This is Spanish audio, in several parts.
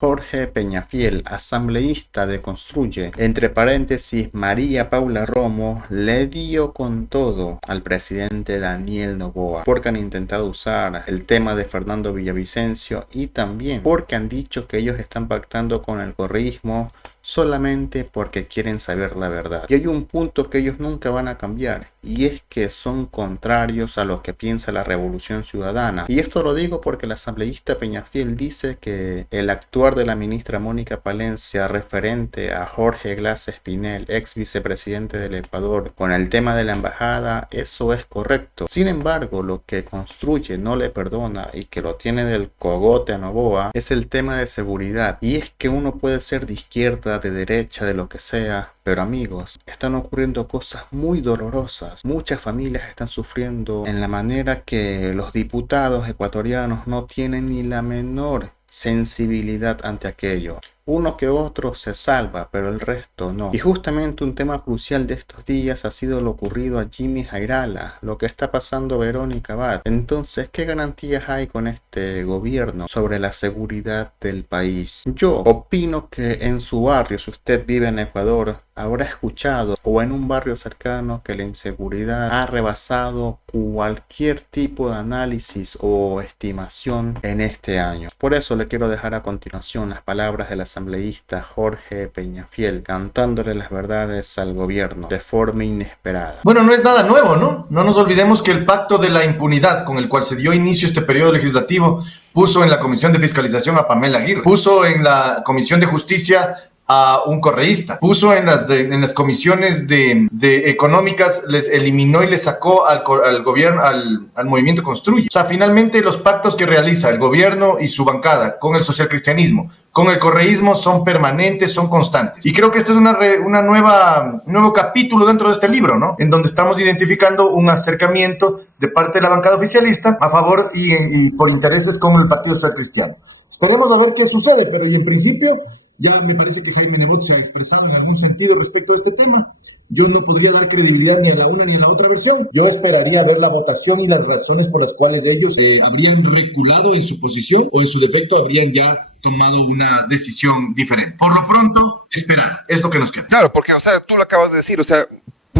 Jorge Peñafiel, asambleísta de Construye, entre paréntesis María Paula Romo, le dio con todo al presidente Daniel Noboa, porque han intentado usar el tema de Fernando Villavicencio y también porque han dicho que ellos están pactando con el correísmo solamente porque quieren saber la verdad. Y hay un punto que ellos nunca van a cambiar, y es que son contrarios a lo que piensa la Revolución Ciudadana. Y esto lo digo porque el asambleísta Peñafiel dice que el actuar de la ministra Mónica Palencia referente a Jorge Glass Espinel, ex vicepresidente del Ecuador, con el tema de la embajada, eso es correcto. Sin embargo, lo que Construye no le perdona y que lo tiene del cogote a Noboa es el tema de seguridad. Y es que uno puede ser de izquierda, de derecha, de lo que sea, pero amigos, están ocurriendo cosas muy dolorosas. Muchas familias están sufriendo en la manera que los diputados ecuatorianos no tienen ni la menor sensibilidad ante aquello. Uno que otro se salva, pero el resto no. Y justamente un tema crucial de estos días ha sido lo ocurrido a Jimmy Jairala, lo que está pasando a Verónica Abad. Entonces, ¿qué garantías hay con este gobierno sobre la seguridad del país? Yo opino que en su barrio, si usted vive en Ecuador, habrá escuchado o en un barrio cercano que la inseguridad ha rebasado cualquier tipo de análisis o estimación en este año. Por eso le quiero dejar a continuación las palabras del asambleísta Jorge Peñafiel cantándole las verdades al gobierno de forma inesperada. Bueno, no es nada nuevo, ¿no? No nos olvidemos que el pacto de la impunidad con el cual se dio inicio este periodo legislativo puso en la Comisión de Fiscalización a Pamela Aguirre, puso en la Comisión de Justicia a un correísta, puso en las comisiones de económicas, les eliminó y les sacó al gobierno, al movimiento Construye. O sea, finalmente los pactos que realiza el gobierno y su bancada con el socialcristianismo, con el correísmo, son permanentes, son constantes. Y creo que este es un nuevo capítulo dentro de este libro, ¿no? En donde estamos identificando un acercamiento de parte de la bancada oficialista a favor y por intereses con el Partido Social Cristiano. Esperemos a ver qué sucede, pero y en principio ya me parece que Jaime Nebot se ha expresado en algún sentido respecto a este tema. Yo no podría dar credibilidad ni a la una ni a la otra versión. Yo esperaría ver la votación y las razones por las cuales ellos habrían reculado en su posición o en su defecto habrían ya tomado una decisión diferente. Por lo pronto, esperar. Es lo que nos queda. Claro, porque, o sea, tú lo acabas de decir, o sea,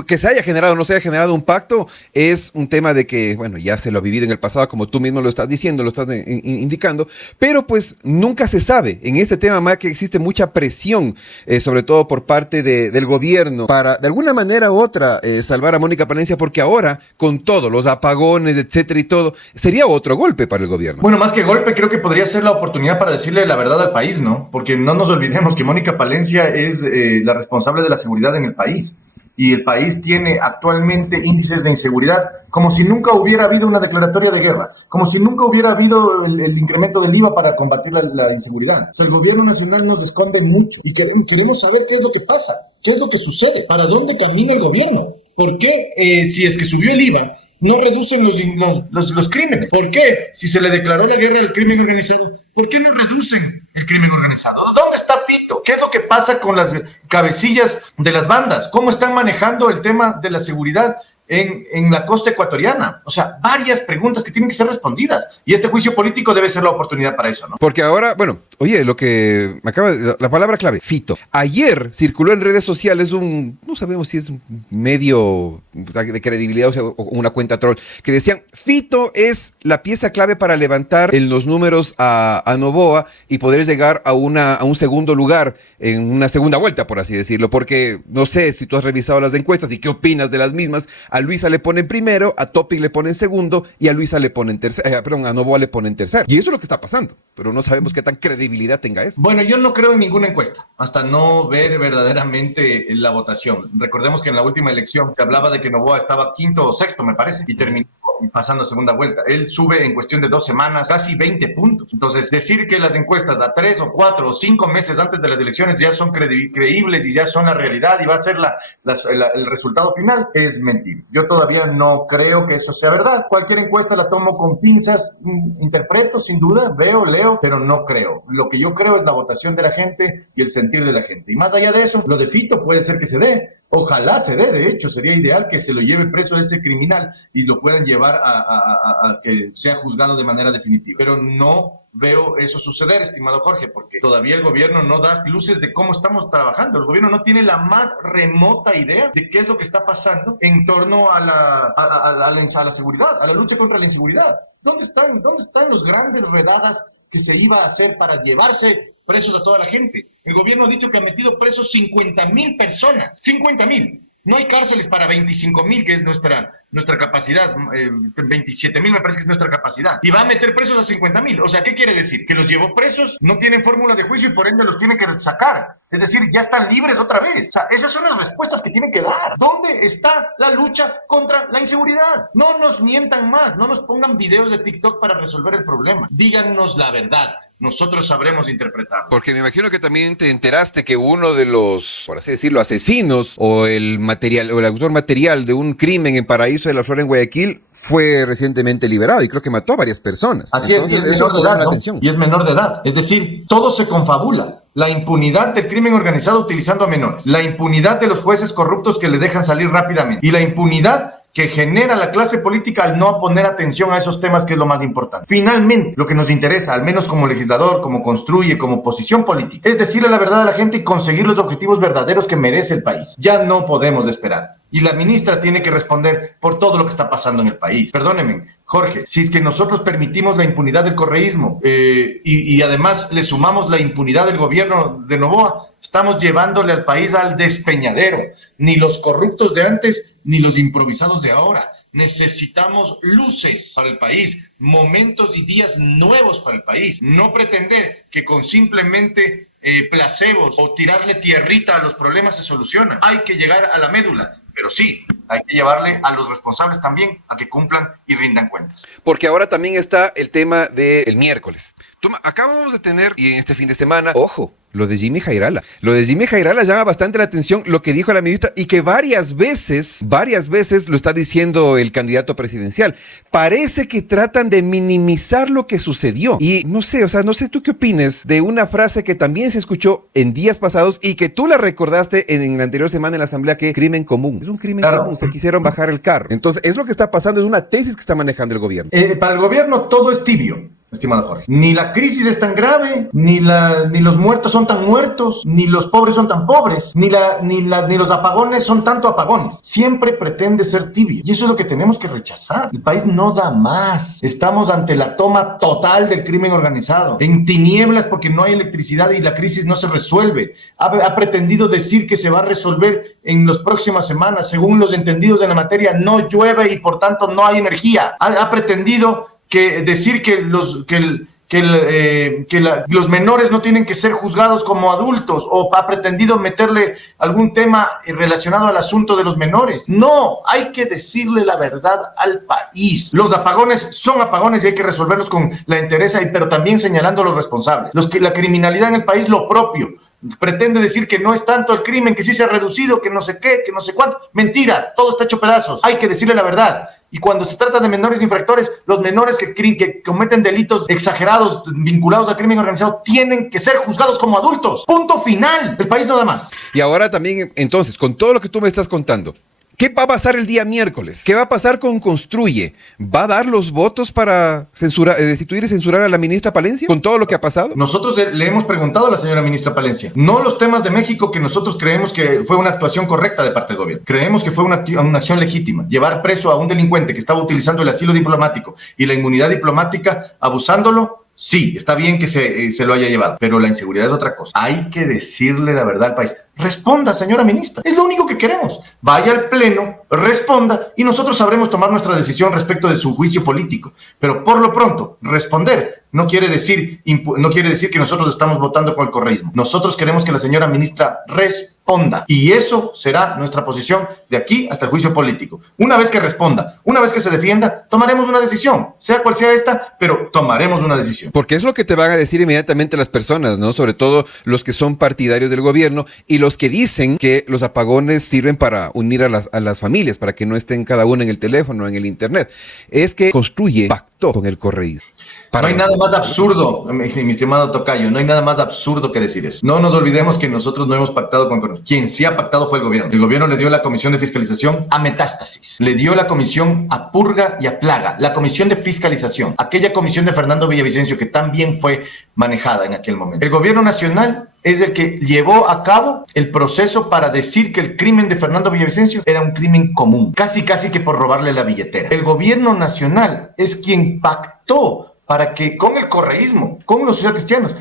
que se haya generado o no se haya generado un pacto es un tema de que, bueno, ya se lo ha vivido en el pasado, como tú mismo lo estás diciendo, lo estás indicando, pero pues nunca se sabe. En este tema más que existe mucha presión, sobre todo por parte del gobierno, para de alguna manera u otra salvar a Mónica Palencia, porque ahora, con todo, los apagones, etcétera y todo, sería otro golpe para el gobierno. Bueno, más que golpe, creo que podría ser la oportunidad para decirle la verdad al país, ¿no? Porque no nos olvidemos que Mónica Palencia es la responsable de la seguridad en el país. Y el país tiene actualmente índices de inseguridad como si nunca hubiera habido una declaratoria de guerra, como si nunca hubiera habido el incremento del IVA para combatir la inseguridad. O sea, el gobierno nacional nos esconde mucho y queremos saber qué es lo que pasa, qué es lo que sucede, para dónde camina el gobierno, por qué si es que subió el IVA no reducen los crímenes, por qué si se le declaró la guerra al crimen organizado, ¿por qué no reducen el crimen organizado? ¿Dónde está Fito? ¿Qué es lo que pasa con las cabecillas de las bandas? ¿Cómo están manejando el tema de la seguridad en la costa ecuatoriana? O sea, varias preguntas que tienen que ser respondidas. Y este juicio político debe ser la oportunidad para eso, ¿no? Porque ahora, bueno, oye, lo que me acaba de... La palabra clave, Fito. Ayer circuló en redes sociales no sabemos si es un medio de credibilidad o una cuenta troll, que decían, Fito es la pieza clave para levantar en los números a Noboa y poder llegar a un segundo lugar en una segunda vuelta, por así decirlo. Porque no sé si tú has revisado las encuestas y qué opinas de las mismas. A Luisa le ponen primero, a Topic le ponen segundo y a Luisa le ponen a Noboa le ponen tercero. Y eso es lo que está pasando, pero no sabemos qué tan credibilidad tenga eso. Bueno, yo no creo en ninguna encuesta, hasta no ver verdaderamente la votación. Recordemos que en la última elección se hablaba de que Noboa estaba quinto o sexto, me parece, y terminó pasando a segunda vuelta. Él sube en cuestión de 2 semanas casi 20 puntos. Entonces, decir que las encuestas a 3 o 4 o 5 meses antes de las elecciones ya son creíbles y ya son la realidad y va a ser el resultado final es mentir. Yo todavía no creo que eso sea verdad. Cualquier encuesta la tomo con pinzas, interpreto sin duda, veo, leo, pero no creo. Lo que yo creo es la votación de la gente y el sentir de la gente. Y más allá de eso, lo de Fito puede ser que se dé, Ojalá se dé, de hecho, sería ideal que se lo lleve preso a ese criminal y lo puedan llevar a que sea juzgado de manera definitiva. Pero no veo eso suceder, estimado Jorge, porque todavía el gobierno no da luces de cómo estamos trabajando. El gobierno no tiene la más remota idea de qué es lo que está pasando en torno a la seguridad, a la lucha contra la inseguridad. ¿Dónde están los grandes redadas que se iba a hacer para llevarse presos a toda la gente? El gobierno ha dicho que ha metido presos 50,000 personas. 50,000. No hay cárceles para 25,000, que es nuestra capacidad. 27,000 me parece que es nuestra capacidad. Y va a meter presos a 50,000. O sea, ¿qué quiere decir? Que los llevó presos, no tienen fórmula de juicio y por ende los tiene que sacar. Es decir, ya están libres otra vez. O sea, esas son las respuestas que tienen que dar. ¿Dónde está la lucha contra la inseguridad? No nos mientan más, no nos pongan videos de TikTok para resolver el problema. Díganos la verdad. Nosotros sabremos interpretarlo. Porque me imagino que también te enteraste que uno de los, por así decirlo, asesinos o el autor material de un crimen en Paraíso de la Flor en Guayaquil fue recientemente liberado y creo que mató a varias personas. Así entonces, es, y es menor de edad, ¿no? Y es menor de edad. Es decir, todo se confabula. La impunidad del crimen organizado utilizando a menores. La impunidad de los jueces corruptos que le dejan salir rápidamente. Y la impunidad que genera la clase política al no poner atención a esos temas, que es lo más importante. Finalmente, lo que nos interesa, al menos como legislador, como construye, como posición política, es decirle la verdad a la gente y conseguir los objetivos verdaderos que merece el país. Ya no podemos esperar. Y la ministra tiene que responder por todo lo que está pasando en el país. Perdónenme, Jorge, si es que nosotros permitimos la impunidad del correísmo y además le sumamos la impunidad del gobierno de Noboa, estamos llevándole al país al despeñadero. Ni los corruptos de antes, ni los improvisados de ahora. Necesitamos luces para el país, momentos y días nuevos para el país. No pretender que con simplemente placebos o tirarle tierrita a los problemas se soluciona. Hay que llegar a la médula. Pero sí, hay que llevarle a los responsables también a que cumplan y rindan cuentas. Porque ahora también está el tema del miércoles. Acabamos de tener, y en este fin de semana, ojo, lo de Jimmy Jairala. Lo de Jimmy Jairala llama bastante la atención, lo que dijo la ministra, y que varias veces lo está diciendo el candidato presidencial. Parece que tratan de minimizar lo que sucedió. Y no sé tú qué opines de una frase que también se escuchó en días pasados y que tú la recordaste en la anterior semana en la asamblea, que crimen común. Es un crimen común, se quisieron bajar el carro. Entonces, es lo que está pasando, es una tesis que está manejando el gobierno. Para el gobierno todo es tibio, estimado Jorge. Ni la crisis es tan grave, ni los muertos son tan muertos, ni los pobres son tan pobres, ni los apagones son tanto apagones. Siempre pretende ser tibio. Y eso es lo que tenemos que rechazar. El país no da más. Estamos ante la toma total del crimen organizado. En tinieblas porque no hay electricidad y la crisis no se resuelve. Ha pretendido decir que se va a resolver en las próximas semanas. Según los entendidos de la materia, no llueve y por tanto no hay energía. Ha pretendido decir que los menores no tienen que ser juzgados como adultos, o ha pretendido meterle algún tema relacionado al asunto de los menores. No, hay que decirle la verdad al país. Los apagones son apagones y hay que resolverlos con la entereza, pero también señalando a los responsables. La criminalidad en el país, lo propio. Pretende decir que no es tanto el crimen, que sí se ha reducido, que no sé qué, que no sé cuánto. Mentira, todo está hecho pedazos. Hay que decirle la verdad. Y cuando se trata de menores infractores, los menores que cometen delitos exagerados vinculados al crimen organizado tienen que ser juzgados como adultos. Punto final. El país no da más. Y ahora también, entonces, con todo lo que tú me estás contando, ¿qué va a pasar el día miércoles? ¿Qué va a pasar con Construye? ¿Va a dar los votos para destituir y censurar a la ministra Palencia con todo lo que ha pasado? Nosotros le hemos preguntado a la señora ministra Palencia, no los temas de México, que nosotros creemos que fue una actuación correcta de parte del gobierno. Creemos que fue una acción legítima. Llevar preso a un delincuente que estaba utilizando el asilo diplomático y la inmunidad diplomática, abusándolo. Sí, está bien que se lo haya llevado, pero la inseguridad es otra cosa. Hay que decirle la verdad al país. Responda, señora ministra. Es lo único que queremos. Vaya al pleno, responda y nosotros sabremos tomar nuestra decisión respecto de su juicio político. Pero por lo pronto, responder no quiere decir que nosotros estamos votando con el correísmo. Nosotros queremos que la señora ministra responda y eso será nuestra posición de aquí hasta el juicio político. Una vez que responda, una vez que se defienda, tomaremos una decisión, sea cual sea esta, pero tomaremos una decisión. Porque es lo que te van a decir inmediatamente las personas, ¿no? Sobre todo los que son partidarios del gobierno y los que dicen que los apagones sirven para unir a las familias, para que no estén cada uno en el teléfono, en el internet. Es que Construye pactó con el correísmo. No hay nada más absurdo, mi estimado tocayo, no hay nada más absurdo que decir eso. No nos olvidemos que nosotros no hemos pactado con Correa. Quien sí ha pactado fue el gobierno. El gobierno le dio la comisión de fiscalización a Metástasis, le dio la comisión a Purga y a Plaga, la comisión de fiscalización, aquella comisión de Fernando Villavicencio que también fue manejada en aquel momento. El gobierno nacional es el que llevó a cabo el proceso para decir que el crimen de Fernando Villavicencio era un crimen común, casi que por robarle la billetera. El gobierno nacional es quien pactó para que con el correísmo, con los socialcristianos,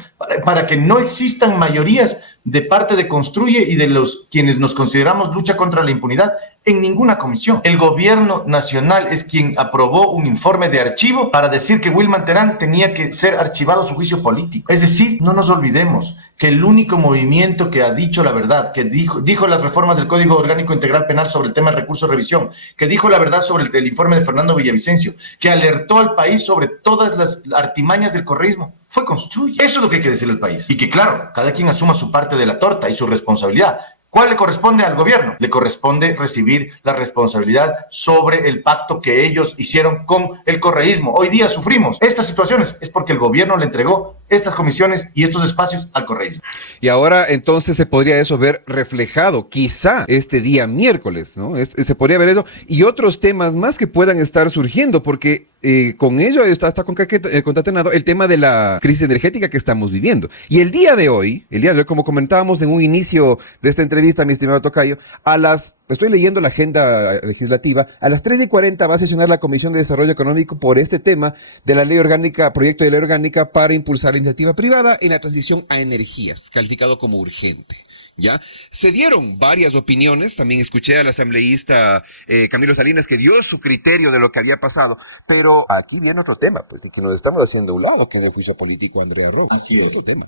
para que no existan mayorías de parte de Construye y de los quienes nos consideramos lucha contra la impunidad en ninguna comisión. El gobierno nacional es quien aprobó un informe de archivo para decir que Wilman Terán tenía que ser archivado su juicio político. Es decir, no nos olvidemos que el único movimiento que ha dicho la verdad, que dijo las reformas del Código Orgánico Integral Penal sobre el tema del recurso de revisión, que dijo la verdad sobre el informe de Fernando Villavicencio, que alertó al país sobre todas las artimañas del correísmo, fue Construye. Eso es lo que hay que decirle al país. Y que claro, cada quien asuma su parte de la torta y su responsabilidad. ¿Cuál le corresponde al gobierno? Le corresponde recibir la responsabilidad sobre el pacto que ellos hicieron con el correísmo. Hoy día sufrimos estas situaciones, es porque el gobierno le entregó estas comisiones y estos espacios al correísmo. Y ahora entonces se podría eso ver reflejado, quizá este día miércoles, ¿no? Se podría ver eso y otros temas más que puedan estar surgiendo, porque con ello está concatenado el tema de la crisis energética que estamos viviendo. Y el día de hoy, como comentábamos en un inicio de esta entrevista, mi estimado tocayo, estoy leyendo la agenda legislativa, a las 3:40 va a sesionar la Comisión de Desarrollo Económico por este tema de la ley orgánica, proyecto de ley orgánica para impulsar la iniciativa privada en la transición a energías, calificado como urgente. ¿Ya? Se dieron varias opiniones, también escuché al asambleísta Camilo Salinas que dio su criterio de lo que había pasado, pero aquí viene otro tema, pues, y que nos estamos haciendo a un lado, que es el juicio político de Andrea Ross. Así es. Otro tema.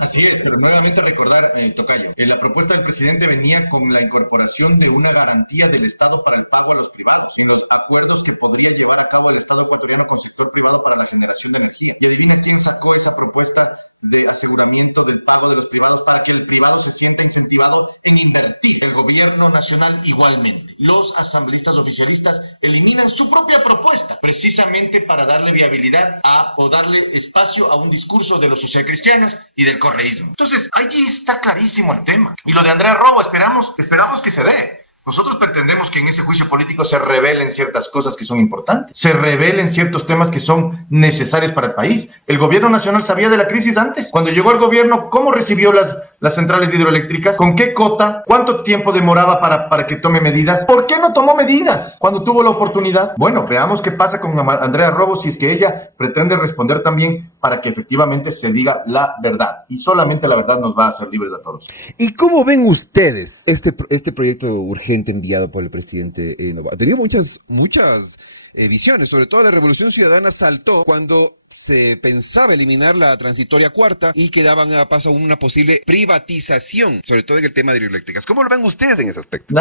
Así es, pero nuevamente recordar, tocayo, la propuesta del presidente venía con la incorporación de una garantía del Estado para el pago a los privados, en los acuerdos que podría llevar a cabo el Estado ecuatoriano con el sector privado para la generación de energía. Y adivina quién sacó esa propuesta de aseguramiento del pago de los privados para que el privado se sienta incentivado en invertir. El gobierno nacional igualmente. Los asambleístas oficialistas eliminan su propia propuesta precisamente para darle viabilidad o darle espacio a un discurso de los socialcristianos y del correísmo. Entonces, allí está clarísimo el tema. Y lo de Andrea Robo, esperamos que se dé. Nosotros pretendemos que en ese juicio político se revelen ciertas cosas que son importantes, se revelen ciertos temas que son necesarios para el país. El gobierno nacional sabía de la crisis antes. Cuando llegó al gobierno, ¿cómo recibió las centrales hidroeléctricas? ¿Con qué cota? ¿Cuánto tiempo demoraba para que tome medidas? ¿Por qué no tomó medidas cuando tuvo la oportunidad? Bueno, veamos qué pasa con Andrea Robo si es que ella pretende responder también para que efectivamente se diga la verdad. Y solamente la verdad nos va a hacer libres a todos. ¿Y cómo ven ustedes este proyecto urgente enviado por el presidente Noboa? Ha tenido muchas visiones, sobre todo la Revolución Ciudadana saltó cuando se pensaba eliminar la transitoria cuarta y que daban a paso a una posible privatización, sobre todo en el tema de hidroeléctricas. ¿Cómo lo ven ustedes en ese aspecto?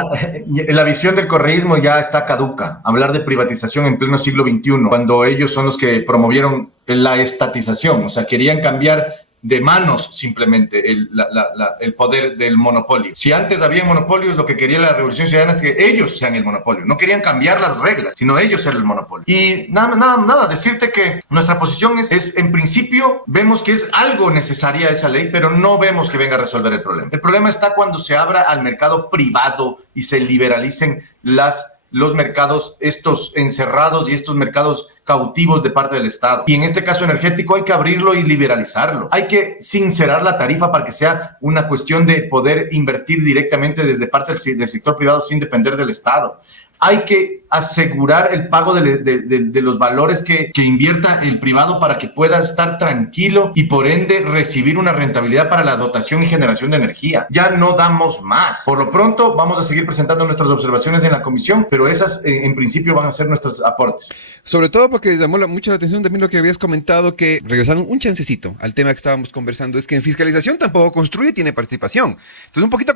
La visión del correísmo ya está caduca. Hablar de privatización en pleno siglo XXI, cuando ellos son los que promovieron la estatización, o sea, querían cambiar de manos simplemente el poder del monopolio. Si antes había monopolios, lo que quería la Revolución Ciudadana es que ellos sean el monopolio. No querían cambiar las reglas, sino ellos ser el monopolio. Y nada, decirte que nuestra posición es en principio, vemos que es algo necesaria esa ley, pero no vemos que venga a resolver el problema. El problema está cuando se abra al mercado privado y se liberalicen los mercados estos encerrados y estos mercados cautivos de parte del Estado. Y en este caso energético hay que abrirlo y liberalizarlo. Hay que sincerar la tarifa para que sea una cuestión de poder invertir directamente desde parte del sector privado sin depender del Estado. Hay que asegurar el pago de los valores que invierta el privado para que pueda estar tranquilo y por ende recibir una rentabilidad para la dotación y generación de energía. Ya no damos más. Por lo pronto vamos a seguir presentando nuestras observaciones en la comisión, pero esas en principio van a ser nuestros aportes. Sobre todo porque llamó mucho la atención también lo que habías comentado, que regresaron un chancecito al tema que estábamos conversando, es que en fiscalización tampoco Construye tiene participación. Entonces un poquito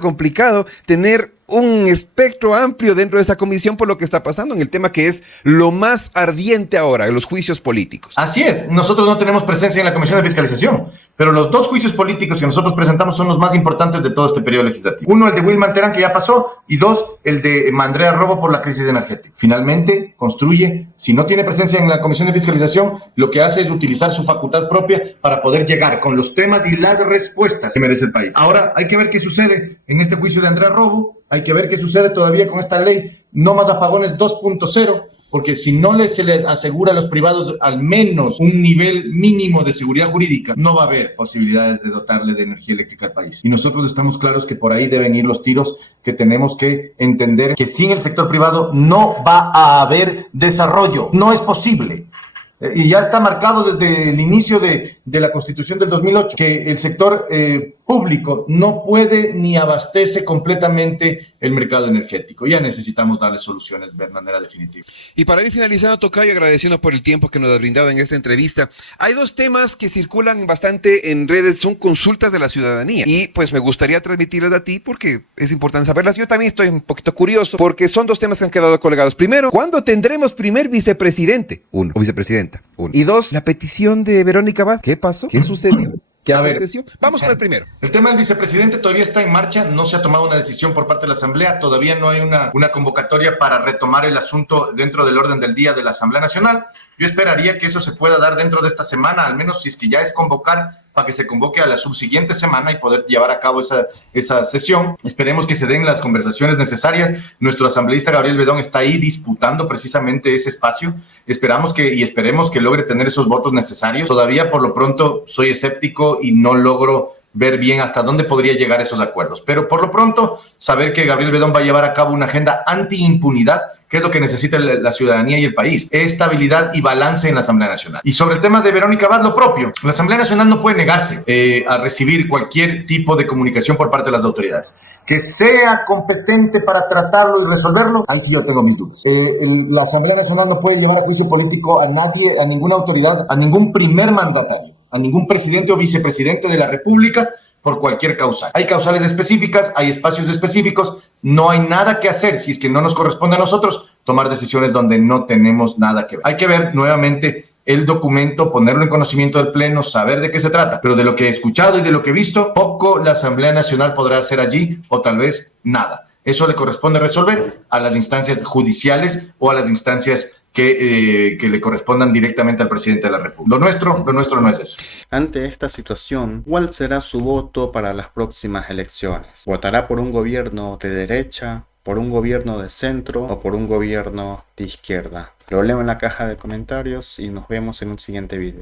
complicado tener un espectro amplio dentro de esa comisión por lo que está pasando en el tema que es lo más ardiente ahora, en los juicios políticos. Así es, nosotros no tenemos presencia en la comisión de fiscalización. Pero los dos juicios políticos que nosotros presentamos son los más importantes de todo este periodo legislativo. Uno, el de Wilman Terán, que ya pasó, y dos, el de Andrea Robo por la crisis energética. Finalmente, construye, si no tiene presencia en la Comisión de Fiscalización, lo que hace es utilizar su facultad propia para poder llegar con los temas y las respuestas que merece el país. Ahora, hay que ver qué sucede en este juicio de Andrea Robo, hay que ver qué sucede todavía con esta ley No Más Apagones 2.0, porque si no se les asegura a los privados al menos un nivel mínimo de seguridad jurídica, no va a haber posibilidades de dotarle de energía eléctrica al país. Y nosotros estamos claros que por ahí deben ir los tiros, que tenemos que entender que sin el sector privado no va a haber desarrollo, no es posible. Y ya está marcado desde el inicio de la Constitución del 2008, que el sector público no puede ni abastece completamente el mercado energético. Ya necesitamos darle soluciones de manera definitiva. Y para ir finalizando, Tocayo, agradeciendo por el tiempo que nos has brindado en esta entrevista, hay dos temas que circulan bastante en redes, son consultas de la ciudadanía. Y pues me gustaría transmitirlas a ti porque es importante saberlas. Yo también estoy un poquito curioso porque son dos temas que han quedado colgados. Primero, ¿cuándo tendremos primer vicepresidente? Uno, o vicepresidenta. Uno. Y dos, la petición de Verónica Abad. ¿Qué pasó? ¿Qué sucedió? ¿Qué aconteció? Vamos con el primero. El tema del vicepresidente todavía está en marcha, no se ha tomado una decisión por parte de la Asamblea, todavía no hay una convocatoria para retomar el asunto dentro del orden del día de la Asamblea Nacional. Yo esperaría que eso se pueda dar dentro de esta semana, al menos si es que ya es convocar, para que se convoque a la subsiguiente semana y poder llevar a cabo esa sesión. Esperemos que se den las conversaciones necesarias. Nuestro asambleísta Gabriel Bedón está ahí disputando precisamente ese espacio. Esperemos que logre tener esos votos necesarios. Todavía por lo pronto soy escéptico y no logro ver bien hasta dónde podría llegar esos acuerdos. Pero por lo pronto, saber que Gabriel Bedón va a llevar a cabo una agenda anti-impunidad, que es lo que necesita la ciudadanía y el país, estabilidad y balance en la Asamblea Nacional. Y sobre el tema de Verónica Abad, lo propio, la Asamblea Nacional no puede negarse a recibir cualquier tipo de comunicación por parte de las autoridades. Que sea competente para tratarlo y resolverlo, ahí sí yo tengo mis dudas. La Asamblea Nacional no puede llevar a juicio político a nadie, a ninguna autoridad, a ningún primer mandatario, a ningún presidente o vicepresidente de la República por cualquier causal. Hay causales específicas, hay espacios específicos, no hay nada que hacer si es que no nos corresponde a nosotros tomar decisiones donde no tenemos nada que ver. Hay que ver nuevamente el documento, ponerlo en conocimiento del Pleno, saber de qué se trata, pero de lo que he escuchado y de lo que he visto, poco la Asamblea Nacional podrá hacer allí o tal vez nada. Eso le corresponde resolver a las instancias judiciales o a las instancias que le correspondan directamente al presidente de la República. Lo nuestro no es eso. Ante esta situación, ¿cuál será su voto para las próximas elecciones? ¿Votará por un gobierno de derecha, por un gobierno de centro o por un gobierno de izquierda? Lo leo en la caja de comentarios y nos vemos en un siguiente video.